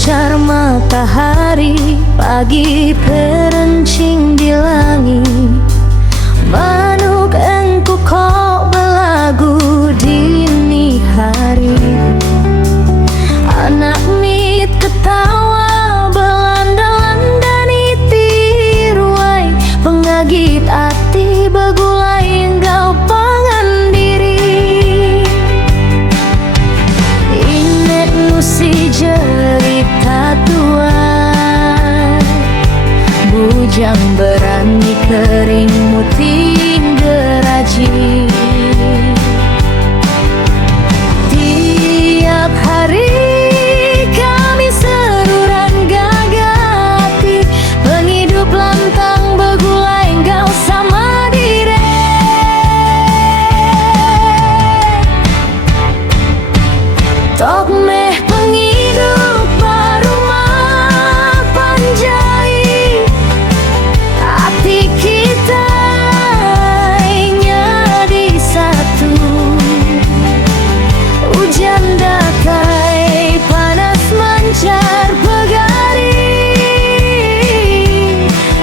Sepancar matahari, pagi perencing di langit. Manuk engku kok belagu dini hari. Anak mit ketawa belanda-landa nitiruai. Pengagit ati begulai engkau pangan diri. Inet nusi cerita tua, bujang berani kering muting geraji. Tiap hari kami seruran gagati, penghidup lantang begulai engkau sama diri. Tok meh penghidup barumah panjai, hati kita jadi satu. Hujan datai panas mancar begari,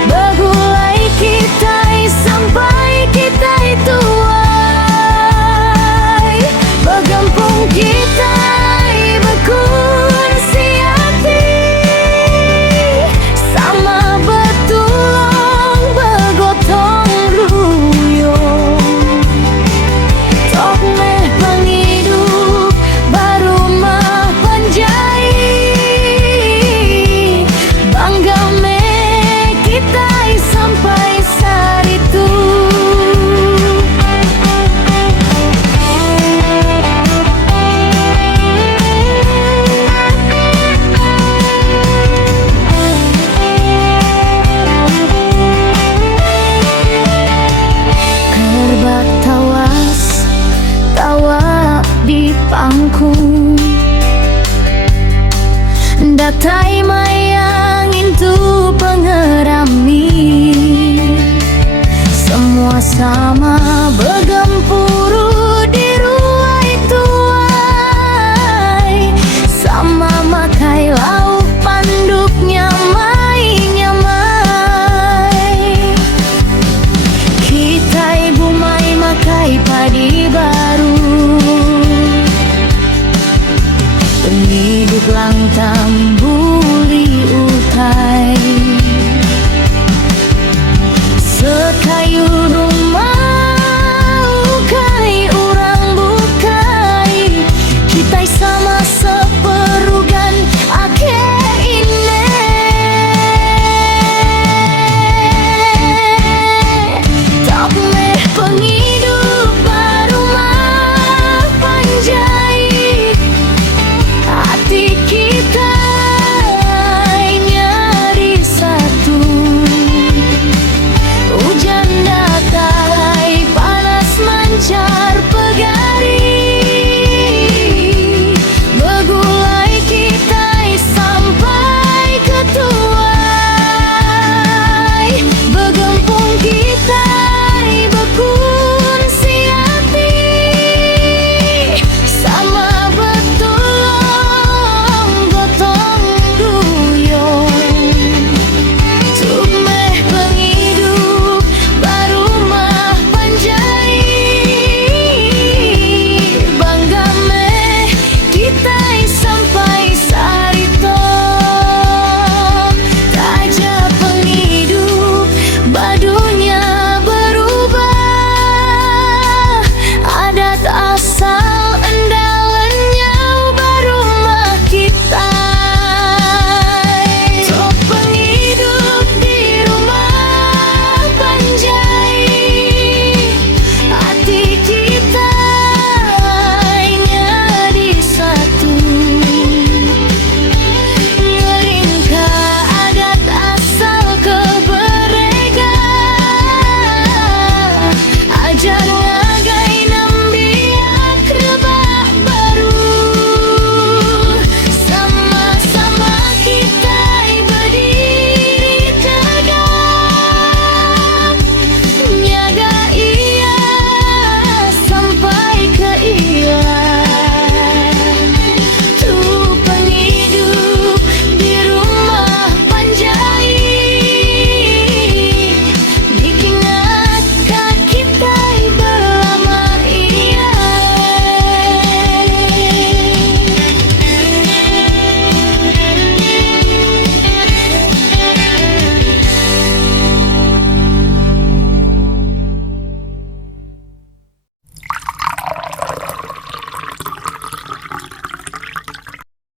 begulai kita sampai kita tuai. Begampung kita bekun siati, sama betulong begotong ruyung. Tok meh penghidup barumah panjai, bangga meh kita sampai saritu. Kerbak tawas, tawa di pangku. Datai mayang itu pengerami, semua sama begempuru di ruai tuai. Sama makai lauk panduk nyamai-nyamai. Kita ibu mai makai padi baru, penghidup langtang buli utai.